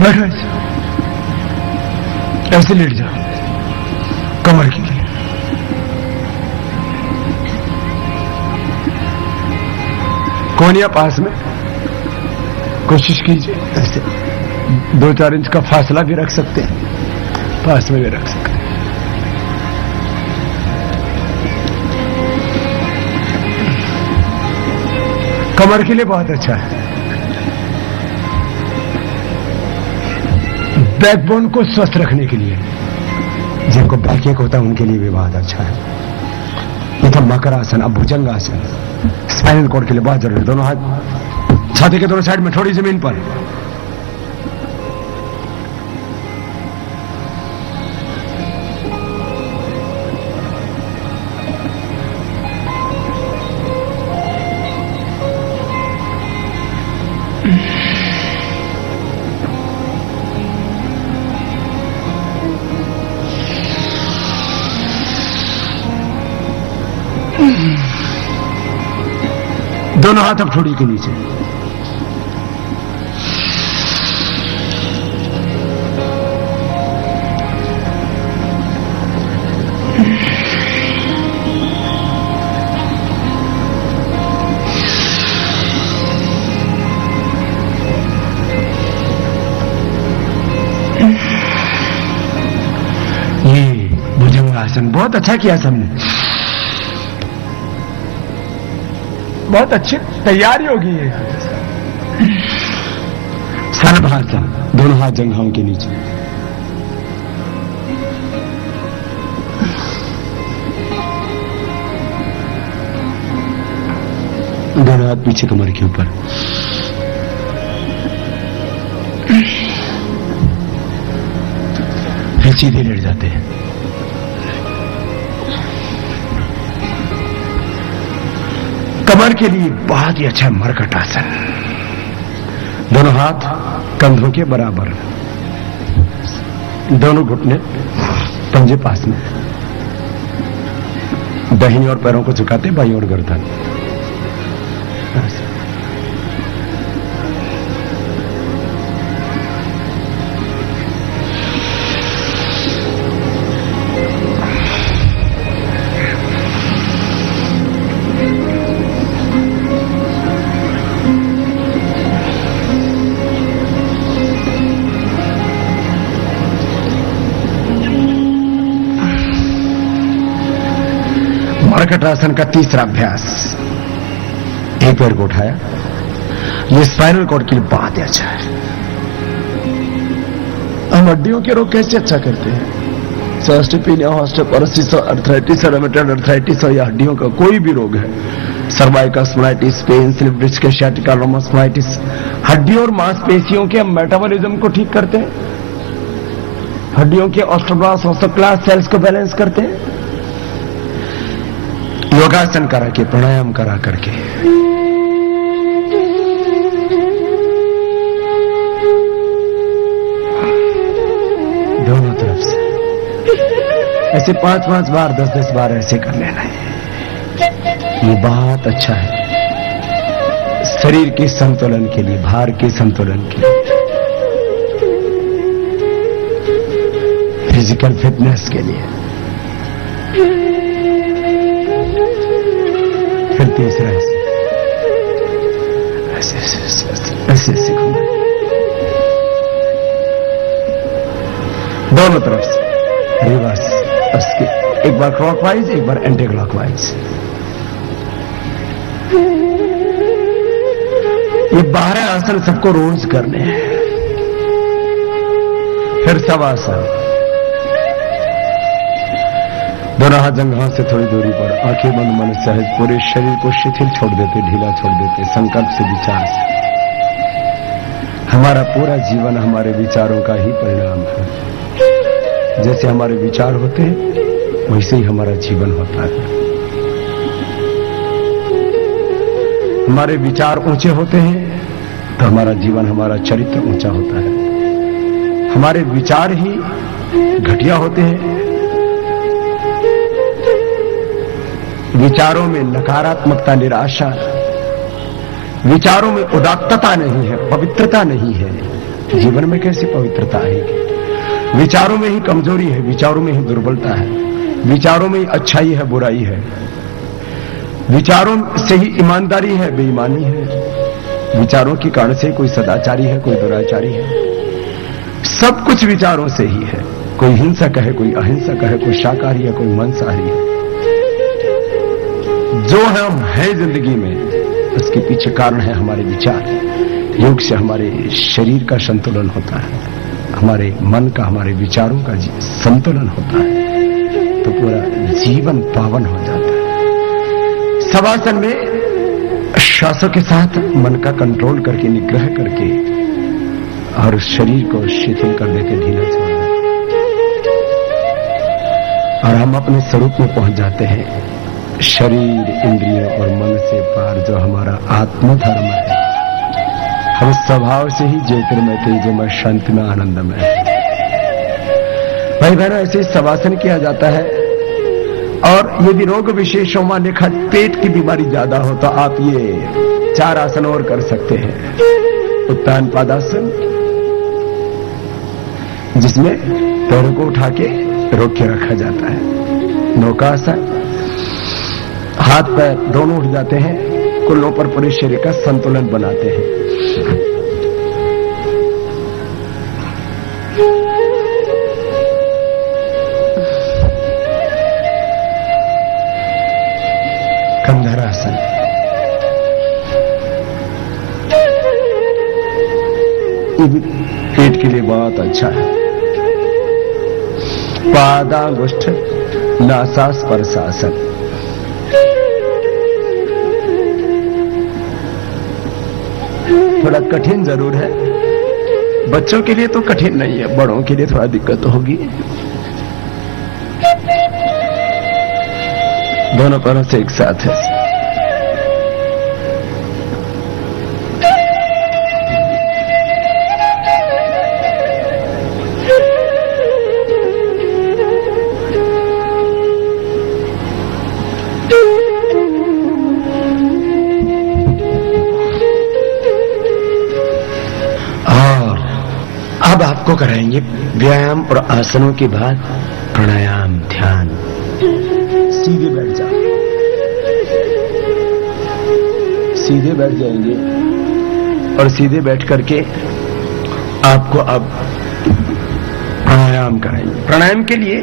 बैठो ऐसे लेट जाओ, कमर के लिए। कोनिया पास में, कोशिश कीजिए ऐसे 2-4 इंच का फासला भी रख सकते हैं, पास में भी रख सकते हैं। कमर के लिए बहुत अच्छा है। बैकबोन को स्वस्थ रखने के लिए, जिनको बैकएक होता है उनके लिए भी बहुत अच्छा है। ये था मकर आसन। अब भुजंग आसन स्पाइनल कॉर्ड के लिए बहुत जरूरी है। दोनों हाथ छाती के दोनों साइड में, थोड़ी जमीन पर। दोनों हाथ अब ठोड़ी के नीचे। ये भुजंग आसन बहुत अच्छा किया सबने, बहुत अच्छी तैयारी होगी ये। सर्वासन, दोनों हाथ जंघाओं के नीचे। दोनों हाथ पीछे कमर के ऊपर। फिर सीधे लेट जाते हैं। कमर के लिए बहुत ही अच्छा मरकट आसन। दोनों हाथ कंधों के बराबर, दोनों घुटने पंजे पास में, दाहिनी और पैरों को झुकाते, बाईं ओर गर्दन। मरकट आसन का तीसरा अभ्यास। एक पैर को उठाया। ये स्पाइनल कॉर्ड के लिए बहुत ही अच्छा है। हम हड्डियों के रोग कैसे अच्छा करते हैं? Osteopenia, osteoporosis, arthritis, rheumatoid arthritis, या हड्डियों का कोई भी रोग है, cervical spondylitis, pain slip disc, सciatica, रोमास्पाइटिस, हड्डियों और मांसपेशियों के मेटाबॉलिज्म को ठीक करते हैं, हड्डियों के ऑस्टियोब्लास्ट, ऑस्टियोक्लास्ट सेल्स को बैलेंस करते हैं। योगासन करा के, प्राणायाम करा करके, दोनों तरफ से ऐसे 5-5 बार, 10-10 बार ऐसे कर लेना है। ये बहुत अच्छा है शरीर के संतुलन के लिए, भार के संतुलन के लिए, फिजिकल फिटनेस के लिए। फिर तीसरा ऐसे घूमना, दोनों तरफ से रिवर्स। एक बार क्लॉकवाइज, एक बार एंटी क्लॉकवाइज। ये 12 आसन सबको रोज करने हैं। फिर शवासन, दोनों हाथ जंघाओं से थोड़ी दूरी पर, आंखें बंद, मन सहज, पूरे शरीर को शिथिल छोड़ देते, ढीला छोड़ देते, संकल्प से, विचार से। हमारा पूरा जीवन हमारे विचारों का ही परिणाम है। जैसे हमारे विचार होते हैं वैसे ही हमारा जीवन होता है। हमारे विचार ऊंचे होते हैं तो हमारा जीवन, हमारा चरित्र ऊंचा होता है। हमारे विचार ही घटिया होते हैं, विचारों में नकारात्मकता, निराशा, विचारों में उदात्तता नहीं है, पवित्रता नहीं है, जीवन में कैसी पवित्रता आएगी? विचारों में ही कमजोरी है, विचारों में ही दुर्बलता है, विचारों में ही अच्छाई है, बुराई है, विचारों से ही ईमानदारी है, बेईमानी है, विचारों के कारण से कोई सदाचारी है, कोई दुराचारी है। सब कुछ विचारों से ही है। कोई हिंसक है, कोई अहिंसक है, कोई शाकाहारी है, कोई मांसाहारी है। जो हम हैं जिंदगी में, उसके पीछे कारण है हमारे विचार। योग से हमारे शरीर का संतुलन होता है, हमारे मन का, हमारे विचारों का संतुलन होता है, तो पूरा जीवन पावन हो जाता है। शवासन में श्वासों के साथ मन का कंट्रोल करके, निग्रह करके और शरीर को शिथिल कर देते, ढीला छोड़ देते, और हम अपने स्वरूप में पहुंच जाते हैं। शरीर, इंद्रियों और मन से पार जो हमारा आत्मधर्म है, हम स्वभाव से ही ज्योतिर्मय, तेजोमय, शांति में, आनंदमय है। भाई बहनों, ऐसे शवासन किया जाता है। और यदि रोग विशेषों में लिखा पेट की बीमारी ज्यादा हो तो आप ये 4 आसन और कर सकते हैं। उत्तान पादासन, जिसमें पैरों को उठा के रोक के रखा जाता है। नौकासन, हाथ पैर दोनों उठ जाते हैं, कुल्लों पर पूरे शरीर का संतुलन बनाते हैं। कंधरासन, ये भी पेट के लिए बहुत अच्छा है। पादांगुष्ठ नासास्पर्शासन, थोड़ा कठिन जरूर है, बच्चों के लिए तो कठिन नहीं है, बड़ों के लिए थोड़ा दिक्कत होगी। दोनों पैरों से एक साथ है। अब आपको कराएंगे व्यायाम और आसनों के बाद प्राणायाम, ध्यान। सीधे बैठ जाओ, सीधे बैठ जाएंगे और सीधे बैठ करके आपको अब प्राणायाम कराएंगे। प्राणायाम के लिए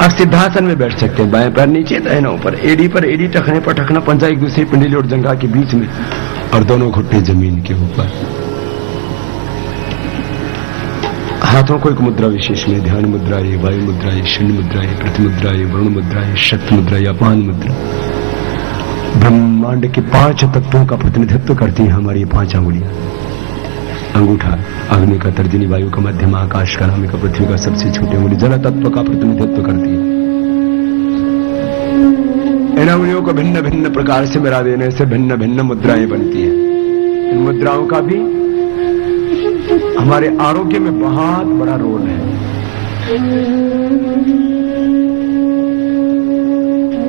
आप सिद्धासन में बैठ सकते हैं, बाएं पैर नीचे, दाहिना ऊपर, एड़ी पर एड़ी, टखने पर टखना, पंजा एक दूसरे पिंडली और जंघा के बीच में, और दोनों घुटने जमीन के ऊपर। हाथों को एक मुद्रा विशेष में, ध्यान मुद्रा है, वायु मुद्रा है, शून्य मुद्रा है, पृथ्वी मुद्रा है, वरुण मुद्रा है, शक्ति मुद्रा है, अपान मुद्रा। ब्रह्मांड के 5 तत्वों का प्रतिनिधित्व करती है हमारी 5 अंगुलियां। अंगूठा अग्नि का, तर्जनी वायु का, मध्यम आकाश का, नामिका पृथ्वी का, सबसे छोटी अंगुली जल तत्व का प्रतिनिधित्व करती है। इन अंगुलियों को भिन्न भिन्न प्रकार से मिला देने से भिन्न भिन्न मुद्राएं बनती है। इन मुद्राओं का भी हमारे आरोग्य में बहुत बड़ा रोल है।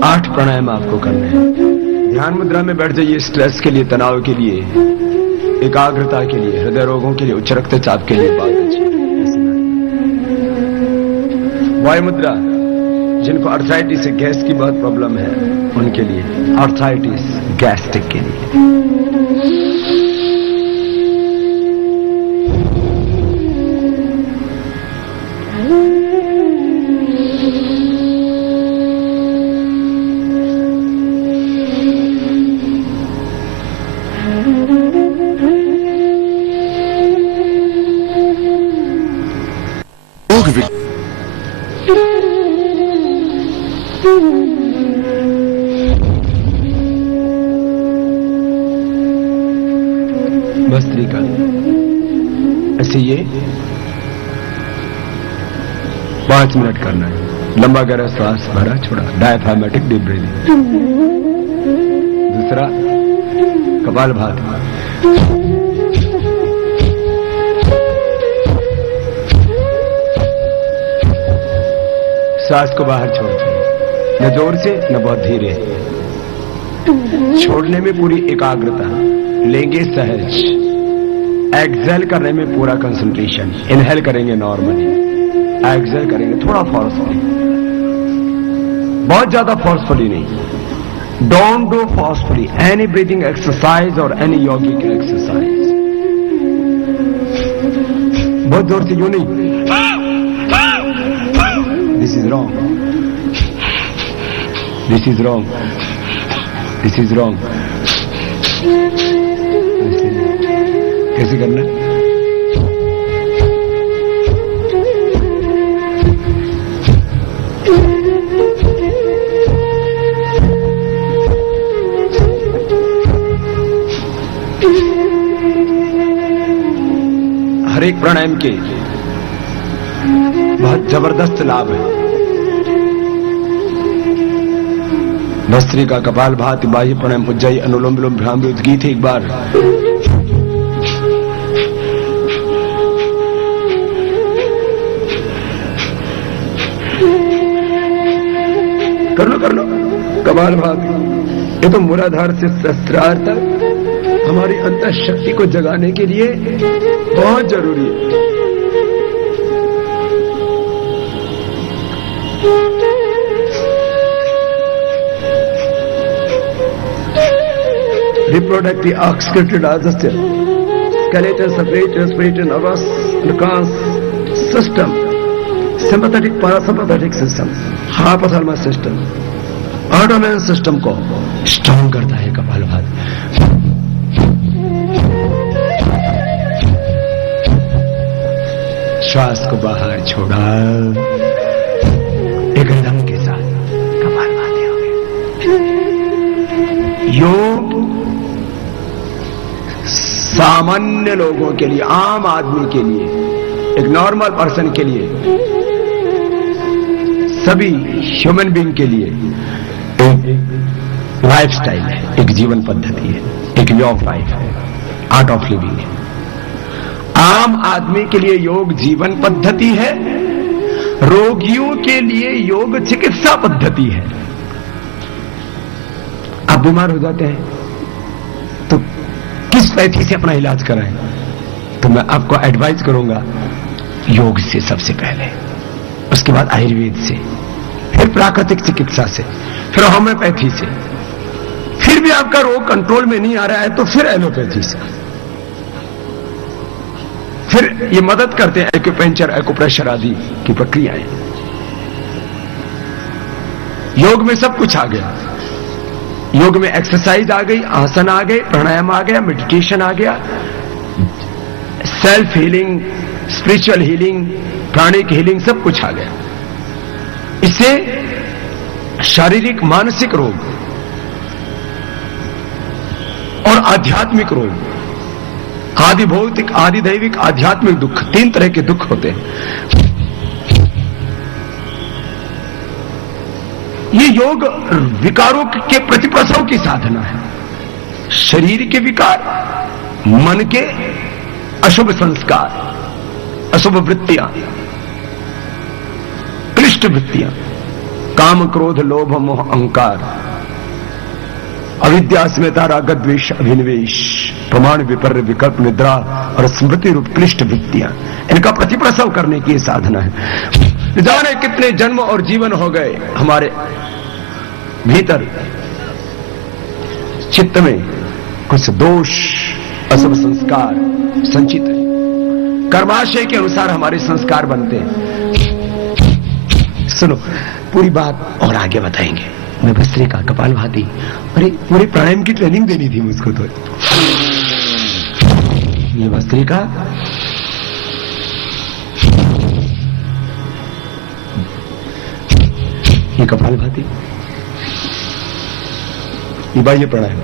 8 प्राणायाम आपको करने हैं। ध्यान मुद्रा में बैठ जाइए, स्ट्रेस के लिए, तनाव के लिए, एकाग्रता के लिए, हृदय रोगों के लिए, उच्च रक्तचाप के लिए बात अच्छी। वायु मुद्रा, जिनको अर्थराइटिस, गैस की बहुत प्रॉब्लम है उनके लिए, अर्थराइटिस, गैस्ट्रिक के लिए। भस्त्रिका, ऐसे ये 5 मिनट करना है। लंबा गहरा श्वास भरा छोड़ा, डायफ्रामेटिक डीप ब्रीथिंग। दूसरा कपालभाति, श्वास को बाहर छोड़ते हैं, न जोर से न बहुत धीरे, छोड़ने में पूरी एकाग्रता, लेंगे सहज। एक्सेल करने में पूरा कंसंट्रेशन, इनहेल करेंगे नॉर्मली, एक्सेल करेंगे थोड़ा फोर्सफुली, बहुत ज्यादा फोर्सफुली नहीं। Don't do forcefully any breathing exercise और एनी योगिक एक्सरसाइज। बहुत जोर से यूं नहीं, this is wrong, this is wrong, this is wrong. कैसे करना है? हर एक प्राणायाम के बहुत जबरदस्त लाभ है। भस्त्रिका, कपालभाति, बाह्य प्राणायाम, उज्जाई, अनुलोम विलोम, भ्रामरी, उद्गीत। एक बार कर लो कपालभाति। ये तो मूलाधार से सहस्त्रार तक हमारी अंतर शक्ति को जगाने के लिए बहुत जरूरी है। Reproductive, excreted digestion, skeletal, circulatory, respiratory, nervous, organs system, sympathetic, parasympathetic system, hypothalamus system, autonomic system को स्ट्रॉन्ग करता है कपालभाति। श्वास को बाहर छोड़ा, एक रिदम के साथ कपालभाति हो गई। योग सामान्य लोगों के लिए, आम आदमी के लिए, एक नॉर्मल पर्सन के लिए, सभी ह्यूमन बीइंग के लिए एक लाइफस्टाइल है, एक जीवन पद्धति है, एक वे ऑफ लाइफ है, आर्ट ऑफ लिविंग है। आम आदमी के लिए योग जीवन पद्धति है, रोगियों के लिए योग चिकित्सा पद्धति है। आप बीमार हो जाते हैं तो किस पैथी से अपना इलाज कराएं? तो मैं आपको एडवाइस करूंगा योग से सबसे पहले, उसके बाद आयुर्वेद से, फिर प्राकृतिक चिकित्सा से, फिर होम्योपैथी से। फिर भी आपका रोग कंट्रोल में नहीं आ रहा है तो फिर एलोपैथी से। फिर ये मदद करते हैं एक्यूपेंचर, एक्यूप्रेशर आदि की प्रक्रियाएं। योग में सब कुछ आ गया। योग में एक्सरसाइज आ गई, आसन आ गए, प्राणायाम आ गया, मेडिटेशन आ गया, self healing, spiritual healing, pranic healing, सब कुछ आ गया। इससे शारीरिक मानसिक रोग और आध्यात्मिक रोग, आदि भौतिक, आदि दैविक, आध्यात्मिक दुख, 3 तरह के दुख होते हैं। ये योग विकारों के प्रतिप्रसव की साधना है। शरीर के विकार, मन के अशुभ संस्कार, अशुभ वृत्तियां, क्लिष्ट वृत्तियां, काम, क्रोध, लोभ, मोह, अहंकार, अविद्या, अस्मिता, राग, द्वेष, अभिनिवेश, प्रमाण, विपर्य, विकल्प, निद्रा और स्मृति रूप क्लिष्ट वृत्तियां, इनका प्रतिप्रसव करने की साधना है। जाने कितने जन्म और जीवन हो गए हमारे भीतर, चित्त में कुछ दोष, अशुभ संस्कार संचित है। कर्माशय के अनुसार हमारे संस्कार बनते हैं। सुनो, पूरी बात और आगे बताएंगे। मैं भस्त्रिका, कपालभाति, अरे पूरे प्राणायाम की ट्रेनिंग देनी थी मुझको तो। ये भस्त्रिका, ये कपालभाति, ये बाह्य प्राणायाम।